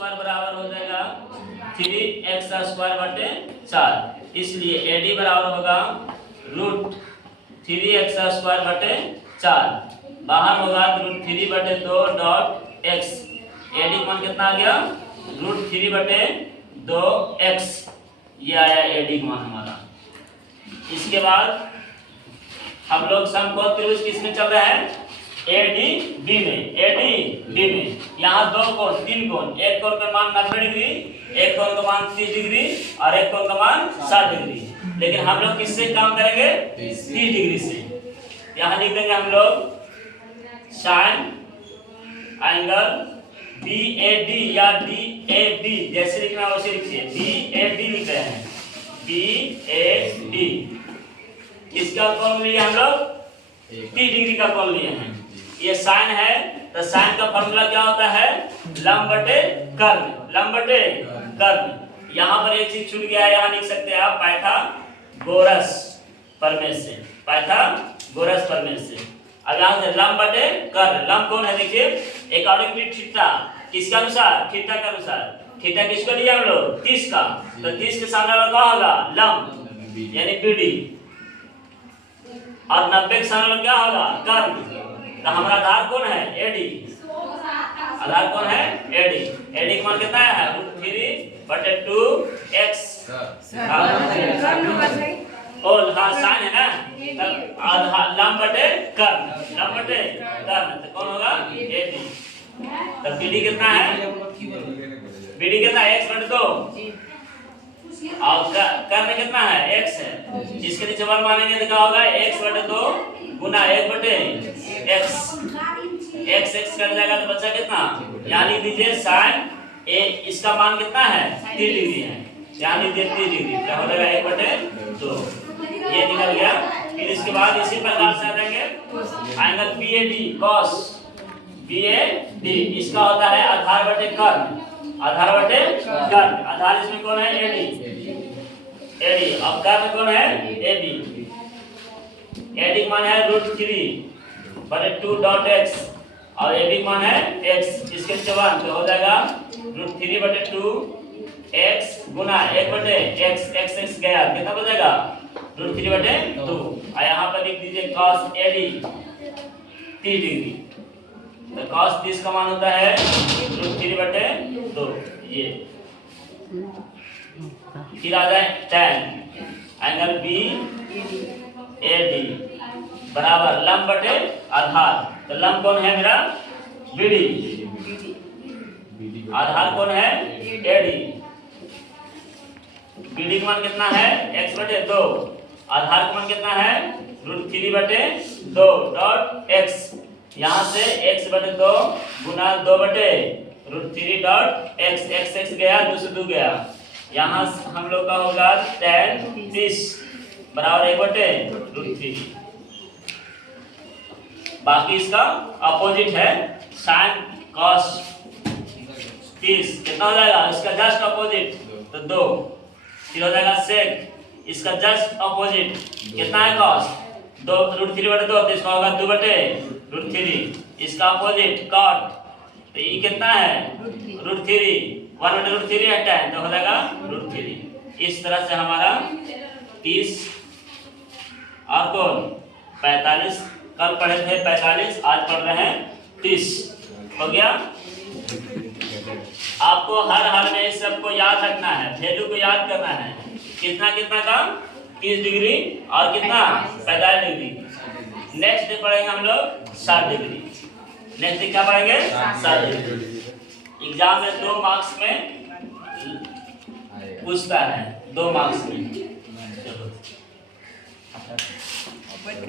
Square बराबर हो जाएगा 3x स्क्वायर बटे 4। इसलिए AD बराबर होगा रूट 3x स्क्वायर बटे 4। बाहर होगा रूट 3 बटे 2 डॉट x। AD मान कितना आ गया रूट 3 बटे 2x। ये आया AD मान हमारा। इसके बाद हम लोग समकोण त्रिभुज किसमें चल रहा है ADB में। यहाँ दो कोण तीन कोण, एक कोण का मान 90 डिग्री, एक कोण का मान 30 डिग्री और एक कोण का मान 60 डिग्री। लेकिन हम लोग किससे काम करेंगे 30 डिग्री से। यहाँ लिख देंगे हम लोग साइन एंगल BAD या DAB, जैसे लिखना है वैसे लिखिए। BAD लिख रहे हैं BAD। इसका कोण लिया हम लोग 30 डिग्री का कोण लिए हैं। ये साइन है तो साइन का फॉर्मूला क्या होता है लंब बटे कर्ण। यहाँ पर एक चीज छूट गया है, यहाँ लिख सकते हैं आप पाइथागोरस प्रमेय से। अब यहाँ से लंब बटे कर्ण। लंब कौन है देखिए अकॉर्डिंग टू थीटा, किसके अनुसार थीटा के अनुसार। थीटा किसको लिया हम लोग 30 का, तो 30 के सामने वाला क्या होगा लंब यानी BD और 90 के सामने वाला क्या होगा कर्ण। तो हमारा आधार कौन है AD। आधार कौन है AD का मान कितना है रूट 3 बटे 2x। और हाँ साइन है ना, आधार लंब बटे कर्ण तो कौन होगा AD। तो BD कितना है x बटे 2 और कर्ण कितना है x है। जिसके नीचे वन मानेंगे तो क्या होगा x बटे 2 गुना 1 बटे x कट जाएगा तो बचा कितना। यहाँ लिख दीजिए साइन ए, इसका मान कितना है 30 डिग्री है। यहाँ लिख दीजिए 30 डिग्री क्या हो जाएगा 1 बटे 2। ये निकल गया। फिर इसके बाद इसी प्रकार से आ जाएंगे एंगल BAD cos BAD। इसका होता है आधार बटे कर्ण। आधार इसमें कौन है AD और कर्ण कौन है AB। AD का मान है रूट 3 बटे 2 डॉट x और AB का मान है x। इसके जवाब तो हो जाएगा रूट 3 बटे 2 x गुना 1 बटे x गया कितना बचेगा रूट 3 बटे 2। और यहाँ पर लिख दीजिए cos AD 30 डिग्री। तो cos 30 का मान होता है रूट 3 बटे 2। ये फिर आ जाए tan एंगल BAD बराबर लंब बटे आधार। तो लंब कौन है मेरा BD, आधार कौन है AD। BD का मान कितना है x बटे 2, आधार का मान कितना है रूट 3 बटे 2 डॉट x। यहाँ से x बटे 2 गुना 2 बटे रूट 3 डॉट x गया 2 से 2 गया। यहाँ हम लोग का होगा tan 30 बराबर 1 बटे रूट 3। बाकी इसका अपोजिट है साइन cos 30 कितना हो जाएगा इसका जस्ट अपोजिट तो 2। फिर हो जाएगा sec इसका जस्ट अपोजिट कितना है cos 2 रूट 3 बटे 2 तो इसका होगा 2 बटे रूट 3। इसका अपोजिट cot तो ये कितना है रूट 3 1 बटे रूट 3 है tan तो हो जाएगा रूट 3। इस तरह से हमारा 30 और कौन 45 कल पढ़े थे 45 आज पढ़ रहे हैं 30 हो गया। आपको हर हाल में इस सब को याद रखना है, वैल्यू को याद करना है। कितना का 30 डिग्री और कितना 45 डिग्री। नेक्स्ट डे पढ़ेंगे हम लोग 60 डिग्री। नेक्स्ट डे क्या पढ़ेंगे 60 डिग्री। एग्जाम में 2 मार्क्स में पूछता है 2 मार्क्स में।